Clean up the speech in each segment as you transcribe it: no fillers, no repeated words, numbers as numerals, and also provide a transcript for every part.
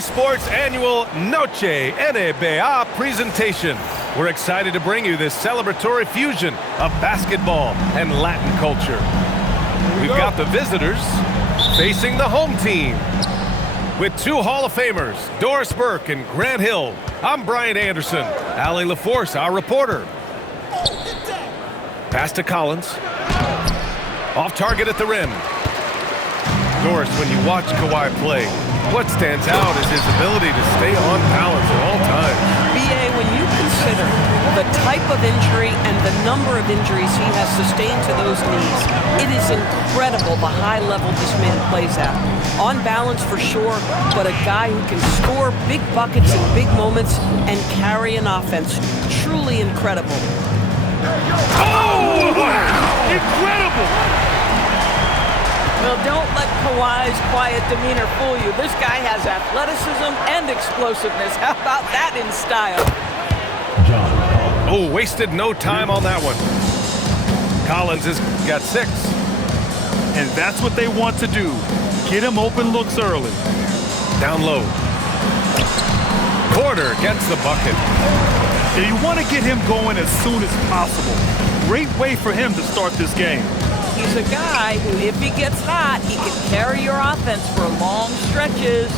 Sports annual Noche NBA presentation. We're excited to bring you this celebratory fusion of basketball and Latin culture. We've got the visitors facing the home team. With two Hall of Famers, Doris Burke and Grant Hill, I'm Brian Anderson. Allie LaForce, our reporter. Pass to Collins. Off target at the rim. Doris, when you watch Kawhi play, what stands out is his ability to stay on balance at all times. B.A., when you consider the type of injury and the number of injuries he has sustained to those knees, it is incredible the high level this man plays at. On balance for sure, but a guy who can score big buckets in big moments and carry an offense. Truly incredible. Oh, wow! Incredible! Well, don't let Kawhi's quiet demeanor fool you. This guy has athleticism and explosiveness. How about that in style? Oh, wasted no time on that one. Collins has got 6. And that's what they want to do. Get him open looks early. Down low. Porter gets the bucket. And you want to get him going as soon as possible. Great way for him to start this game. He's a guy who, if he gets hot, he can carry your offense for long stretches.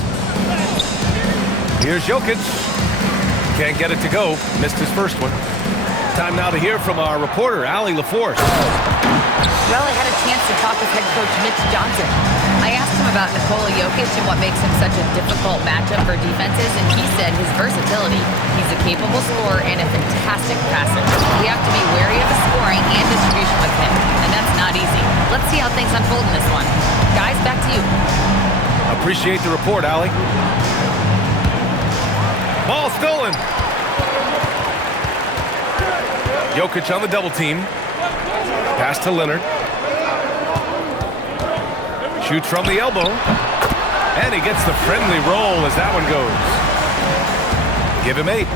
Here's Jokic. Can't get it to go. Missed his first one. Time now to hear from our reporter, Allie LaForce. Well, I had a chance to talk with head coach Mitch Johnson. I asked him about Nikola Jokic and what makes him such a difficult matchup for defenses, and he said his versatility. He's a capable scorer and a fantastic passer. We have to be wary of the scoring and distribution with him, and that's not easy. Let's see how things unfold in this one. Guys, back to you. Appreciate the report, Allie. Ball stolen. Jokic on the double team. Pass to Leonard. Shoots from the elbow. And he gets the friendly roll as that one goes. Give him 8.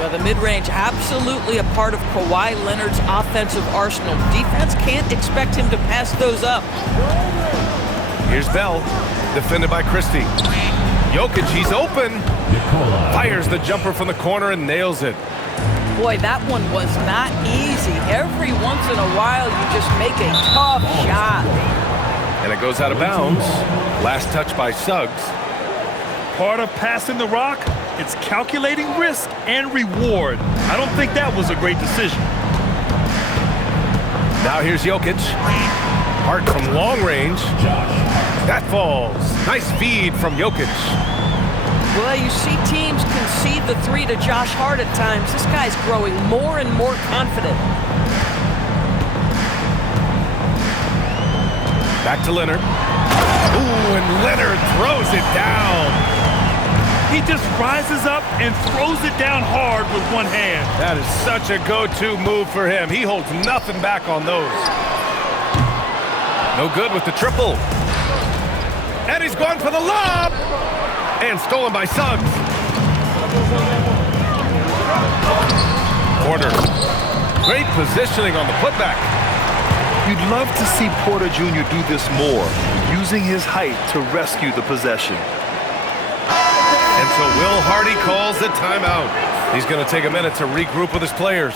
Well, the mid-range absolutely a part of Kawhi Leonard's offensive arsenal. Defense can't expect him to pass those up. Here's Bell. Defended by Christie. Jokic, he's open. Fires the jumper from the corner and nails it. Boy, that one was not easy. Every once in a while, you just make a tough shot. And it goes out of bounds. Last touch by Suggs. Part of passing the rock, it's calculating risk and reward. I don't think that was a great decision. Now here's Jokic. Hart from long range. That falls. Nice feed from Jokic. Well, you see teams concede the 3 to Josh Hart at times. This guy's growing more and more confident. Back to Leonard. Ooh, and Leonard throws it down. He just rises up and throws it down hard with one hand. That is such a go-to move for him. He holds nothing back on those. No good with the triple. And he's going for the lob. And stolen by Suggs. Porter. Great positioning on the putback. You'd love to see Porter Jr. do this more, using his height to rescue the possession. And so Will Hardy calls the timeout. He's going to take a minute to regroup with his players.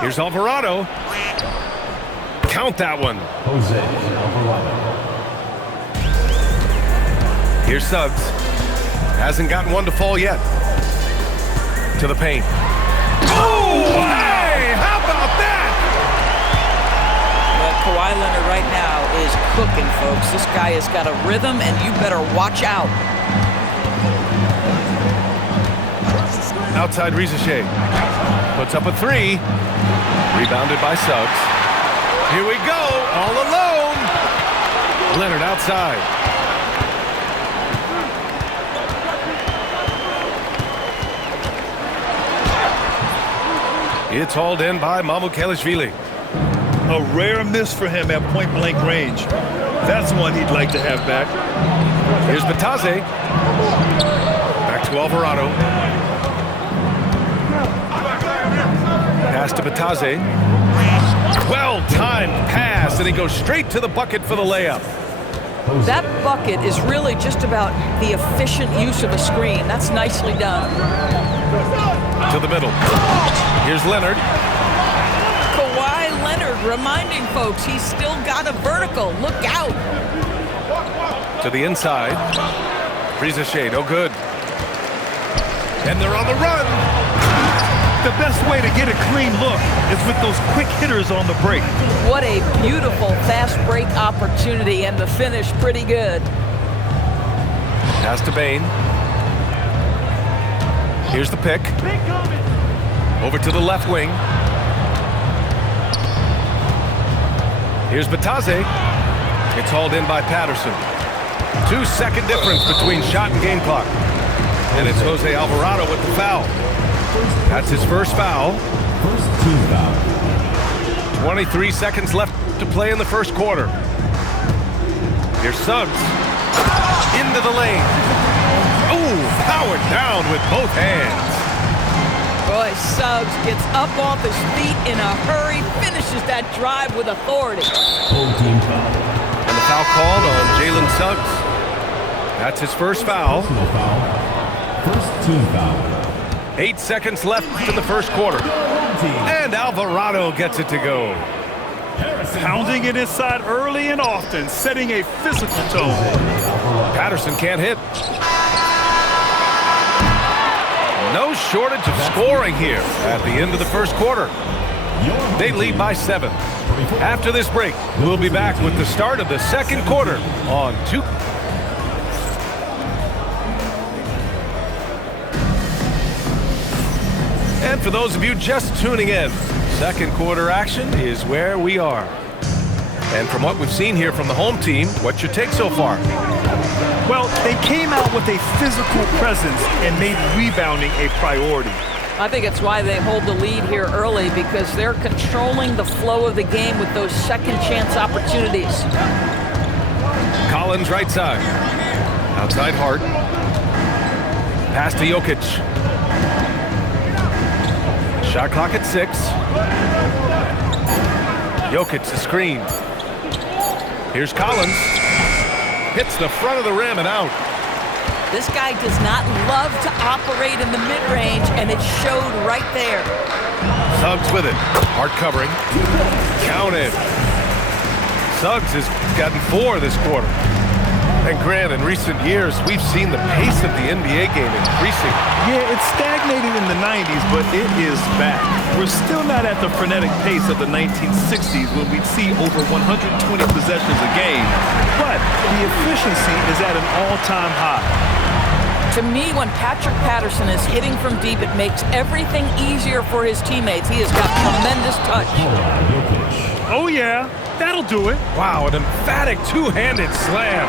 Here's Alvarado. Count that one. Jose Alvarado. Here's Suggs. Hasn't gotten one to fall yet. To the paint. Oh, hey! How about that? Well, Kawhi Leonard right now is cooking, folks. This guy has got a rhythm, and you better watch out. Outside Rizachet. Puts up a 3. Rebounded by Suggs. Here we go, all alone. Leonard outside. It's hauled in by Mamukelashvili. A rare miss for him at point-blank range. That's one he'd like to have back. Here's Batase. Back to Alvarado. Pass to Batase. Well-timed pass, and he goes straight to the bucket for the layup. That bucket is really just about the efficient use of a screen. That's nicely done. To the middle. Here's Leonard. Kawhi Leonard reminding folks he's still got a vertical. Look out. To the inside. Brizache, no good. And they're on the run. The best way to get a clean look is with those quick hitters on the break. What a beautiful fast break opportunity, and the finish pretty good. Pass to Bain. Here's the pick. Over to the left wing. Here's Batase. It's hauled in by Patterson. 2-second difference between shot and game clock. And it's Jose Alvarado with the foul. That's his first foul. First team foul. 23 seconds left to play in the first quarter. Here's Suggs. Into the lane. Ooh, powered down with both hands. Boy, Suggs gets up off his feet in a hurry, finishes that drive with authority. Full team foul. And the foul called on Jalen Suggs. That's his first foul. Personal foul. First team foul. 8 seconds left in the first quarter. And Alvarado gets it to go. Pounding it inside early and often, setting a physical tone. Patterson can't hit. No shortage of scoring here at the end of the first quarter. They lead by 7. After this break, we'll be back with the start of the second quarter on 2. And for those of you just tuning in, second quarter action is where we are. And from what we've seen here from the home team, what's your take so far? Well, they came out with a physical presence and made rebounding a priority. I think it's why they hold the lead here early, because they're controlling the flow of the game with those second chance opportunities. Collins right side. Outside Hart. Pass to Jokic. Shot clock at 6. Jokic the screen. Here's Collins. Hits the front of the rim and out. This guy does not love to operate in the mid-range, and it showed right there. Suggs with it. Hart covering. Counted. Suggs has gotten 4 this quarter. And Grant, in recent years, we've seen the pace of the NBA game increasing. Yeah, it stagnated in the 90s, but it is back. We're still not at the frenetic pace of the 1960s when we'd see over 120 possessions a game, but the efficiency is at an all-time high. To me, when Patrick Patterson is hitting from deep, it makes everything easier for his teammates. He has got tremendous touch. Oh, yeah, that'll do it. Wow, an emphatic two-handed slam.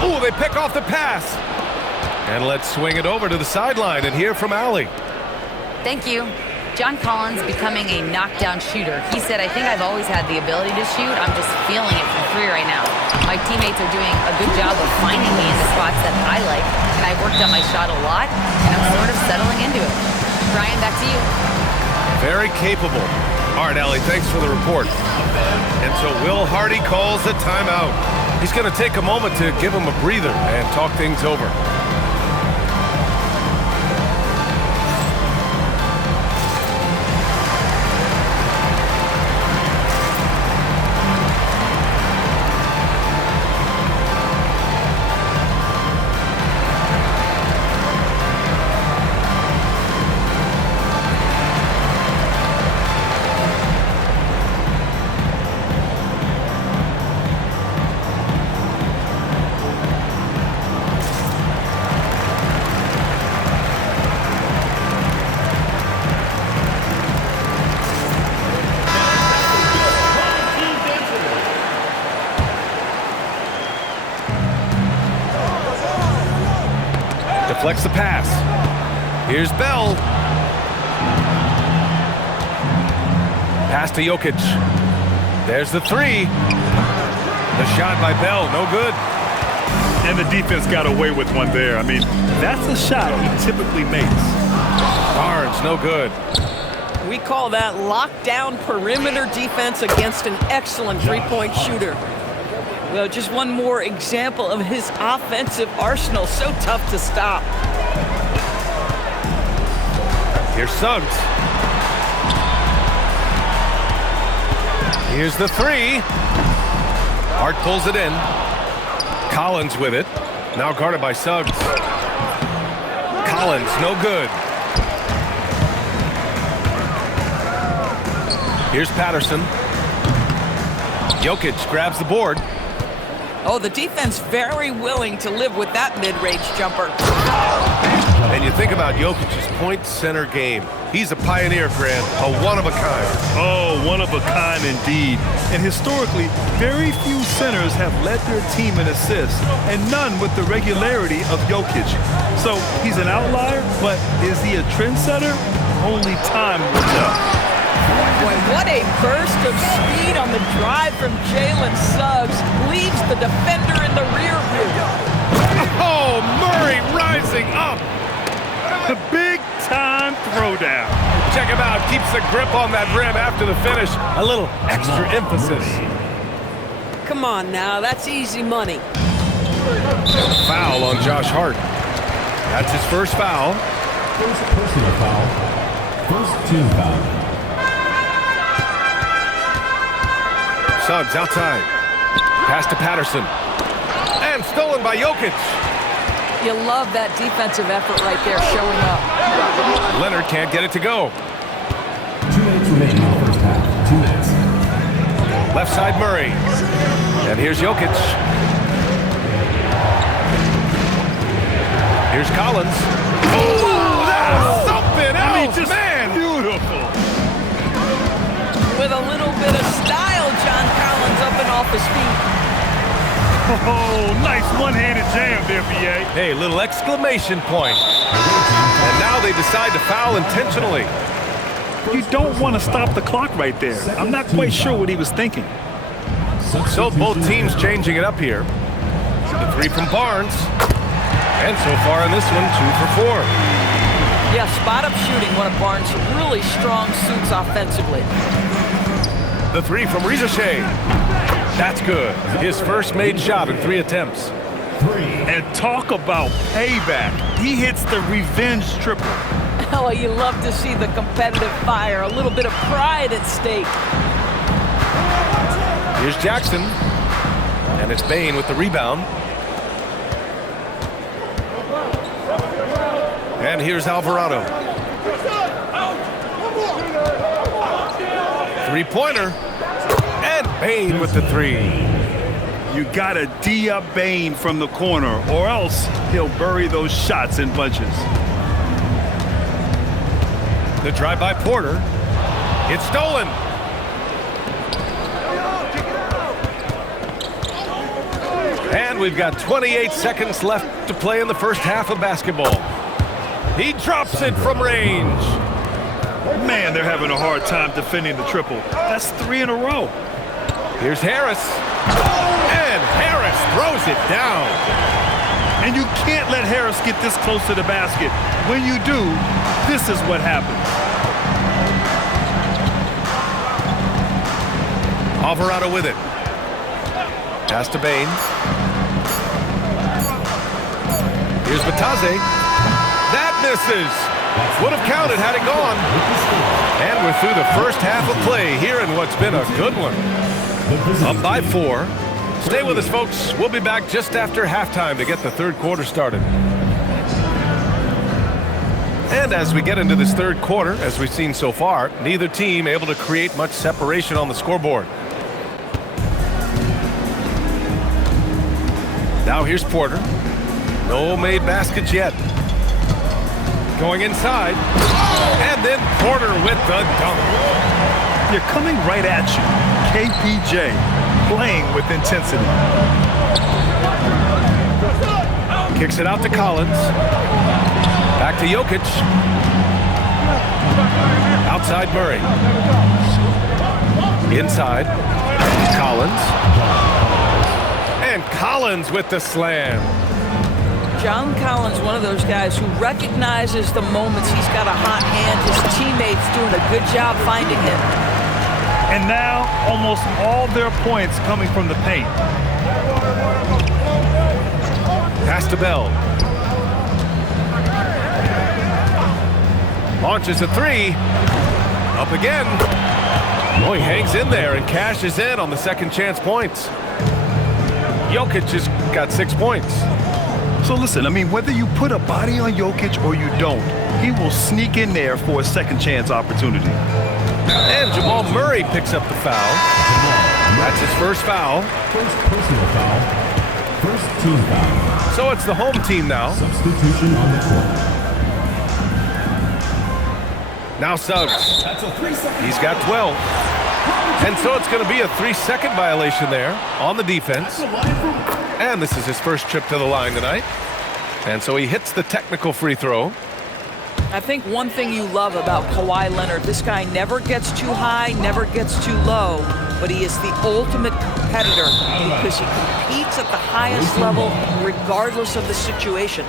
Oh, they pick off the pass. And let's swing it over to the sideline and hear from Allie. Thank you. John Collins becoming a knockdown shooter. He said, I think I've always had the ability to shoot. I'm just feeling it from 3 right now. My teammates are doing a good job of finding me in the spots that I like, and I've worked on my shot a lot, and I'm sort of settling into it. Brian, back to you. Very capable. All right, Allie, thanks for the report. And so Will Hardy calls a timeout. He's going to take a moment to give him a breather and talk things over. Deflects the pass. Here's Bell. Pass to Jokic. There's the 3. The shot by Bell, no good. And the defense got away with one there. I mean, that's a shot he typically makes. Barnes, no good. We call that lockdown perimeter defense against an excellent three-point shooter. Well, just one more example of his offensive arsenal. So tough to stop. Here's Suggs. Here's the three. Hart pulls it in. Collins with it. Now guarded by Suggs. Collins, no good. Here's Patterson. Jokic grabs the board. Oh, the defense very willing to live with that mid-range jumper. And you think about Jokic's point center game. He's a pioneer, Grant, a one-of-a-kind. Oh, one of a kind indeed. And historically, very few centers have led their team in assists, and none with the regularity of Jokic. So he's an outlier, but is he a trendsetter? Only time will tell. Boy, what a burst of speed on the drive from Jalen Suggs. Leaves the defender in the rear view. Oh, Murray rising up. The big-time throwdown. Check him out. Keeps the grip on that rim after the finish. A little extra emphasis. Come on now, that's easy money. Foul on Josh Hart. That's his first foul. First personal foul. First team foul. Suggs outside. Pass to Patterson. And stolen by Jokic. You love that defensive effort right there showing up. Leonard can't get it to go. 2 minutes remaining in the first half. 2 minutes. Left side Murray. And here's Jokic. Here's Collins. Oh, that's something else, just man. beautiful. With a little bit of style, John Collins up and off his feet. Oh, nice one-handed jam there, B.A. Hey, little exclamation point. And now they decide to foul intentionally. You don't want to stop the clock right there. I'm not quite sure what he was thinking. So both teams changing it up here. The three from Barnes. And so far in this one, 2 for 4. Yeah, spot-up shooting, one of Barnes' really strong suits offensively. The three from Rizashay. That's good. His first made shot in 3 attempts. And talk about payback. He hits the revenge triple. Oh, you love to see the competitive fire, a little bit of pride at stake. Here's Jackson. And it's Bain with the rebound. And here's Alvarado. Three-pointer. And Bain with the three. You gotta D up Bain from the corner, or else he'll bury those shots in bunches. The drive by Porter. It's stolen. And we've got 28 seconds left to play in the first half of basketball. He drops it from range. Man, they're having a hard time defending the triple. That's 3 in a row. Here's Harris. And Harris throws it down. And you can't let Harris get this close to the basket. When you do, this is what happens. Alvarado with it. Pass to Bain. Here's Bataze. That misses. Would have counted had it gone. And we're through the first half of play here in what's been a good one. Up by 4. Stay with us, folks. We'll be back just after halftime to get the third quarter started. And as we get into this third quarter, as we've seen so far, neither team able to create much separation on the scoreboard. Now here's Porter. No made baskets yet. Going inside. And then Porter with the dunk. They're coming right at you. KPJ playing with intensity. Kicks it out to Collins. Back to Jokic. Outside Murray. Inside. Collins. And Collins with the slam. John Collins, one of those guys who recognizes the moments he's got a hot hand. His teammates doing a good job finding him. And now, almost all their points coming from the paint. Pass to Bell. Launches a three. Up again. Oh, he hangs in there and cashes in on the second chance points. Jokic has got 6 points. So listen, I mean, whether you put a body on Jokic or you don't, he will sneak in there for a second chance opportunity. And Jamal Murray picks up the foul. That's his first foul. First personal foul. First team foul. So it's the home team now. Substitution on the court. Now Suggs. He's got 12. And so it's going to be a 3-second violation there on the defense. And this is his first trip to the line tonight. And so he hits the technical free throw. I think one thing you love about Kawhi Leonard, this guy never gets too high, never gets too low, but he is the ultimate competitor because he competes at the highest level regardless of the situation.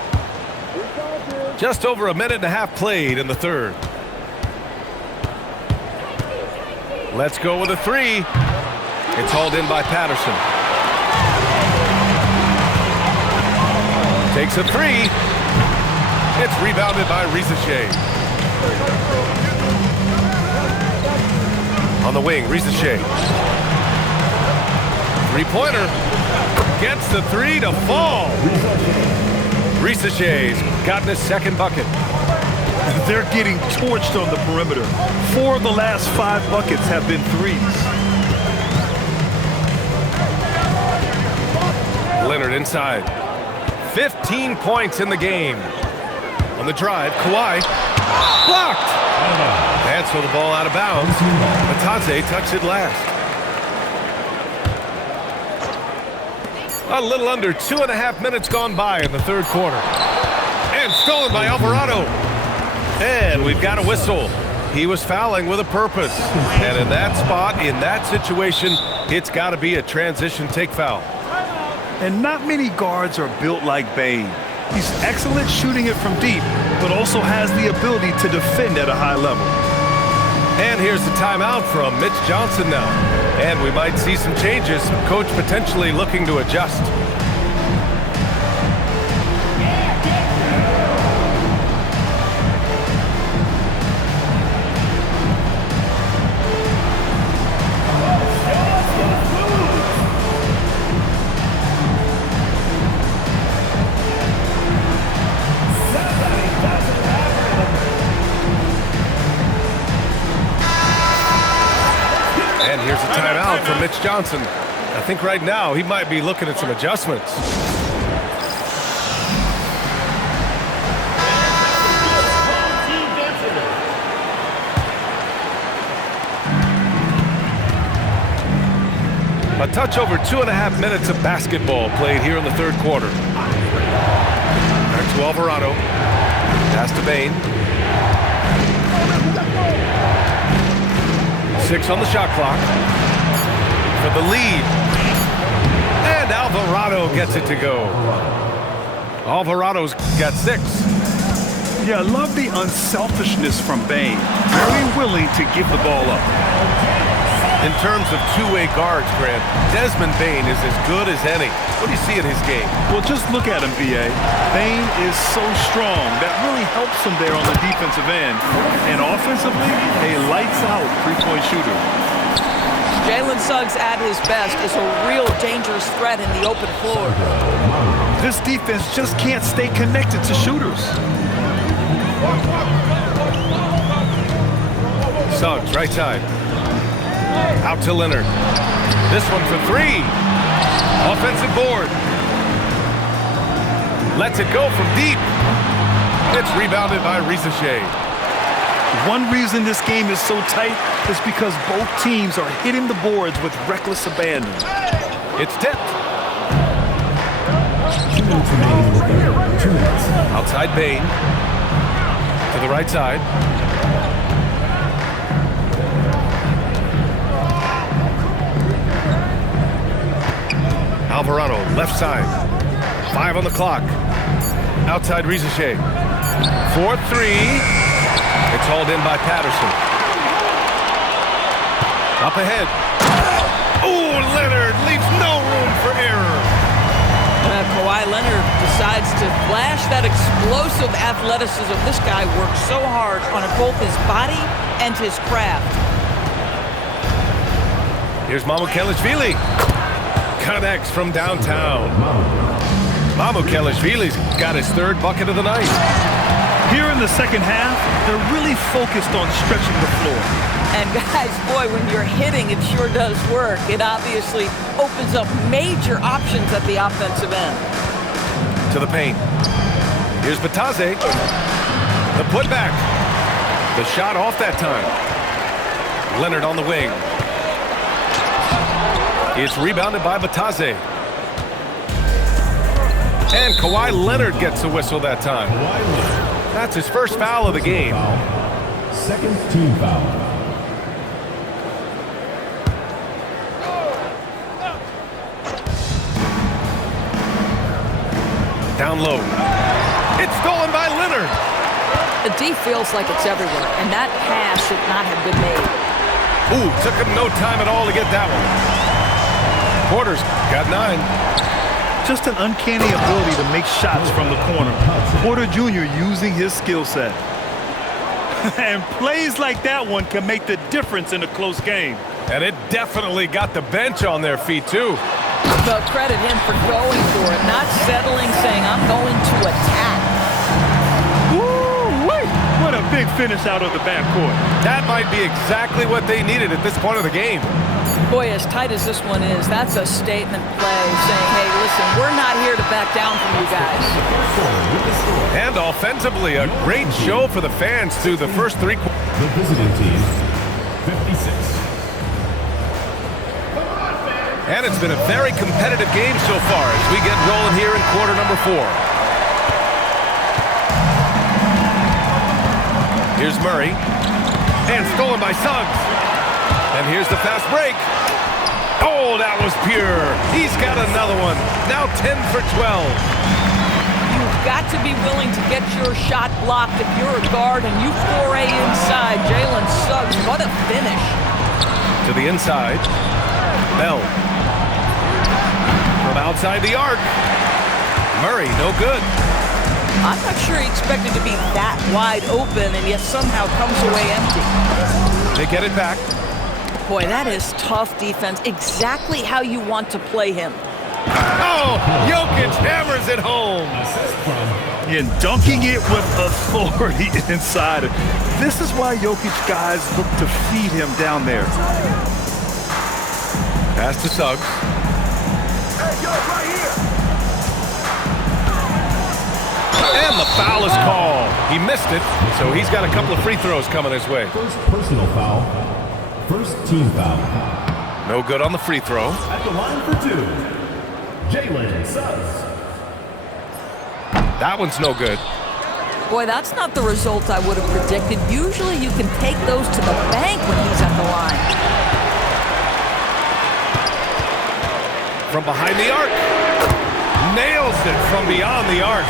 Just over a minute and a half played in the third. Let's go with a three. It's hauled in by Patterson. Takes a three. It's rebounded by Risache. On the wing, Risache. Three-pointer. Gets the three to fall. Risache's gotten his second bucket. They're getting torched on the perimeter. 4 of the last 5 buckets have been threes. Leonard inside. 15 points in the game. On the drive, Kawhi. Blocked! And so the ball out of bounds. Matadze touched it last. A little under 2.5 minutes gone by in the third quarter. And stolen by Alvarado. And we've got a whistle. He was fouling with a purpose. And in that spot, in that situation, it's got to be a transition take foul. And not many guards are built like Bane. He's excellent shooting it from deep, but also has the ability to defend at a high level. And here's the timeout from Mitch Johnson now. And we might see some changes. Coach potentially looking to adjust. And here's a timeout from Mitch Johnson. I think right now he might be looking at some adjustments. A touch over 2.5 minutes of basketball played here in the third quarter. Back to Alvarado. Pass to Bane. 6 on the shot clock for the lead. And Alvarado gets it to go. Alvarado's got 6. Yeah, I love the unselfishness from Bane. Very willing to give the ball up. In terms of two-way guards, Grant, Desmond Bane is as good as any. What do you see in his game? Well, just look at him, B.A. Bane is so strong. That really helps him there on the defensive end. And offensively, a lights-out three-point shooter. Jalen Suggs at his best is a real dangerous threat in the open floor. This defense just can't stay connected to shooters. Suggs, right side. Out to Leonard. This one for 3. Offensive board. Lets it go from deep. It's rebounded by Risache. One reason this game is so tight is because both teams are hitting the boards with reckless abandon. It's tipped. 2 minutes remaining in the third. 2 minutes. Outside Bane. To the right side. Alvarado, left side. 5 on the clock. Outside Risache. 4-3. It's hauled in by Patterson. Up ahead. Oh, Leonard leaves no room for error. Kawhi Leonard decides decides to flash that explosive athleticism. This guy works so hard on both his body and his craft. Here's Mamukelashvili. Connects from downtown. Mamukelashvili's got his third bucket of the night. Here in the second half, they're really focused on stretching the floor. And guys, boy, when you're hitting, it sure does work. It obviously opens up major options at the offensive end. To the paint. Here's Bataze. The putback. The shot off that time. Leonard on the wing. It's rebounded by Bataze. And Kawhi Leonard gets a whistle that time. That's his first foul of the game. Second team foul. Down low. It's stolen by Leonard. The D feels like it's everywhere, and that pass should not have been made. Ooh, took him no time at all to get that one. Porter's got 9. Just an uncanny ability to make shots from the corner. Porter Jr. using his skill set. And plays like that one can make the difference in a close game. And it definitely got the bench on their feet, too. But credit him for going for it, not settling, saying, I'm going to attack. Woo-wee! What a big finish out of the backcourt. That might be exactly what they needed at this point of the game. Boy, as tight as this one is, that's a statement play saying, hey, listen, we're not here to back down from you guys. And offensively, a great show for the fans through the first 3 quarters. The visiting team, 56. And it's been a very competitive game so far as we get rolling here in quarter number 4. Here's Murray. And stolen by Suggs. And here's the fast break. Oh, that was pure. He's got another one. Now 10 for 12. You've got to be willing to get your shot blocked if you're a guard and you foray inside. Jalen Suggs, what a finish. To the inside. Bell. From outside the arc. Murray, no good. I'm not sure he expected to be that wide open and yet somehow comes away empty. They get it back. Boy, that is tough defense. Exactly how you want to play him. Oh, Jokic hammers it home. And dunking it with authority inside. This is why Jokic guys look to feed him down there. Pass to Suggs. And the foul is called. He missed it, so he's got a couple of free throws coming his way. First personal foul. First team foul. No good on the free throw. At the line for 2, Jalen Suggs. That one's no good. Boy, that's not the result I would have predicted. Usually you can take those to the bank when he's at the line. From behind the arc. Nails it from beyond the arc.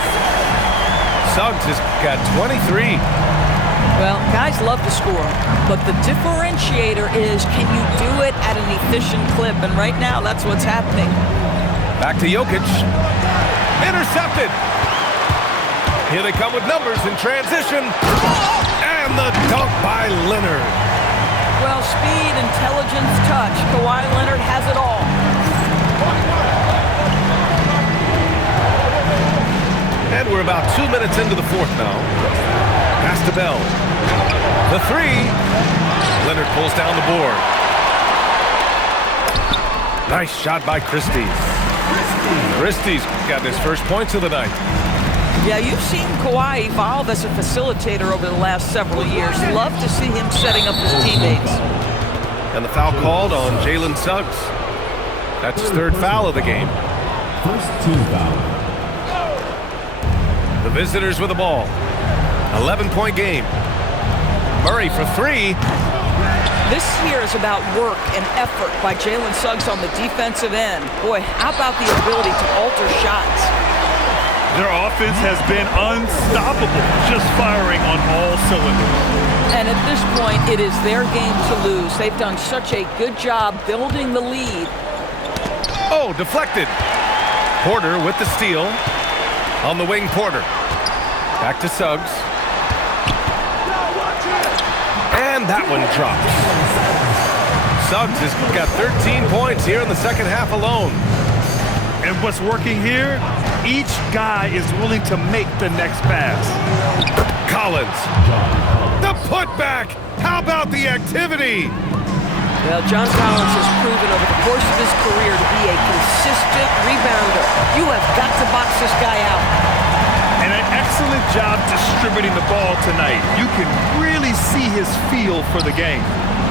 Suggs has got 23. Well, guys love to score, but the differentiator is can you do it at an efficient clip? And right now, that's what's happening. Back to Jokic. Intercepted. Here they come with numbers in transition. And the dunk by Leonard. Well, speed, intelligence, touch. Kawhi Leonard has it all. And we're about 2 minutes into the 4th now. Pass to Bell. The 3. Leonard pulls down the board. Nice shot by Christie. Christie's got his first points of the night. Yeah, you've seen Kawhi evolve as a facilitator over the last several years. Love to see him setting up his teammates. And the foul called on Jalen Suggs. That's his 3rd foul of the game. First team foul. The visitors with the ball. 11-point game. Murray for 3. This here is about work and effort by Jalen Suggs on the defensive end. Boy, how about the ability to alter shots? Their offense has been unstoppable, just firing on all cylinders. And at this point, it is their game to lose. They've done such a good job building the lead. Oh, deflected. Porter with the steal. On the wing, Porter. Back to Suggs. And that one drops. Suggs has got 13 points here in the second half alone. And what's working here? Each guy is willing to make the next pass. Collins. The putback. How about the activity? Well, John Collins has proven over the course of his career to be a consistent rebounder. You have got to box this guy out. And an excellent job distributing the ball tonight. You can really see his feel for the game.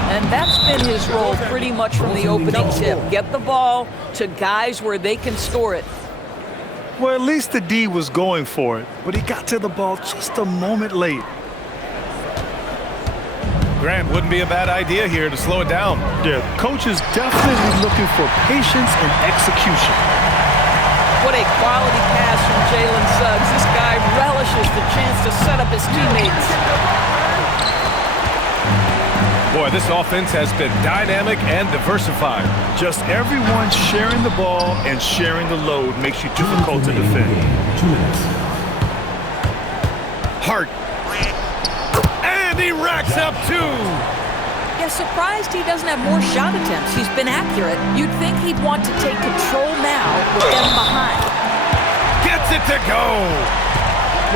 And that's been his role pretty much from the opening tip. Get the ball to guys where they can score it. Well, at least the D was going for it, but he got to the ball just a moment late. Grant, wouldn't be a bad idea here to slow it down. Yeah, coach is definitely looking for patience and execution. What a quality pass from Jalen Suggs. This guy relishes the chance to set up his teammates. Boy, this offense has been dynamic and diversified. Just everyone sharing the ball and sharing the load makes you difficult to defend. 2 minutes. Hart. And he racks up 2. Yeah, surprised he doesn't have more shot attempts. He's been accurate. You'd think he'd want to take control now with them behind. Gets it to go.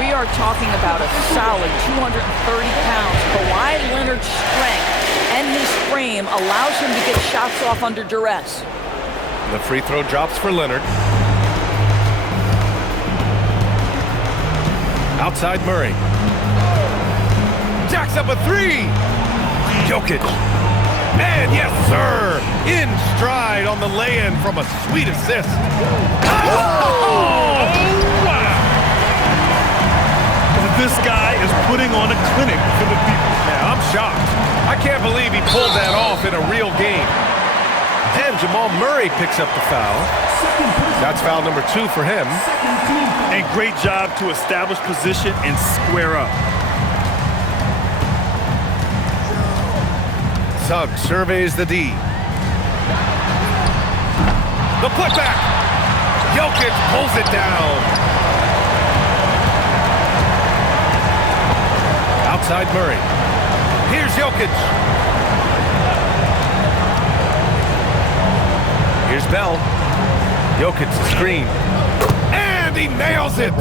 We are talking about a solid 230 pounds. Kawhi Leonard's strength and his frame allows him to get shots off under duress. The free throw drops for Leonard. Outside Murray. Jacks up a 3. Jokic. And yes, sir, in stride on the lay-in from a sweet assist. Oh, wow. This guy is putting on a clinic for the people. Yeah, I'm shocked. I can't believe he pulled that off in a real game. And Jamal Murray picks up the foul. That's foul number 2 for him. And great job to establish position and square up. Suggs surveys the D. The putback. Jokic pulls it down. Outside Murray. Here's Jokic. Here's Bell. Jokic the screen. And he nails it.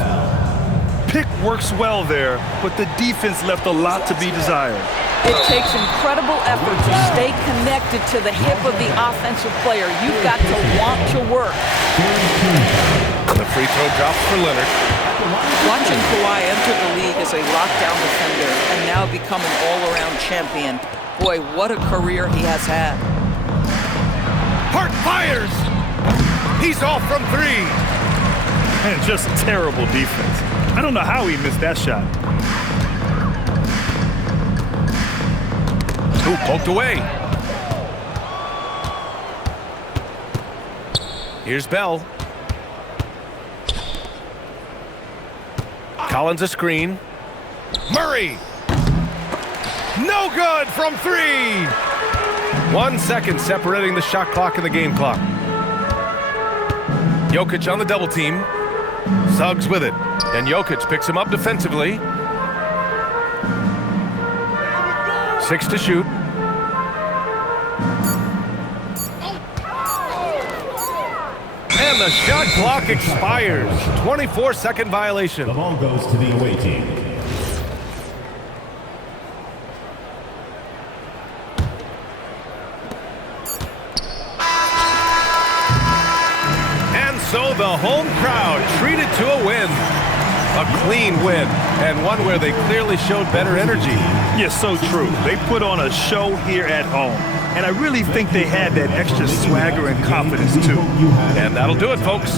Pick works well there, but the defense left a lot to be desired. It takes incredible effort to stay connected to the hip of the offensive player. You've got to want to work. The free throw drops for Leonard. Watching Kawhi enter the league as a lockdown defender and now become an all-around champion. Boy, what a career he has had. Hart fires. He's off from 3. And just terrible defense. I don't know how he missed that shot. Ooh, poked away. Here's Bell. Collins a screen. Murray. No good from 3. 1 second separating the shot clock and the game clock. Jokic on the double team. Suggs with it. And Jokic picks him up defensively. 6 to shoot. And the shot clock expires. 24-second violation. The ball goes to the away team. And so the home crowd treated to a win. A clean win, and one where they clearly showed better energy. Yes, so true. They put on a show here at home. And I really think they had that extra swagger and confidence, too. And that'll do it, folks.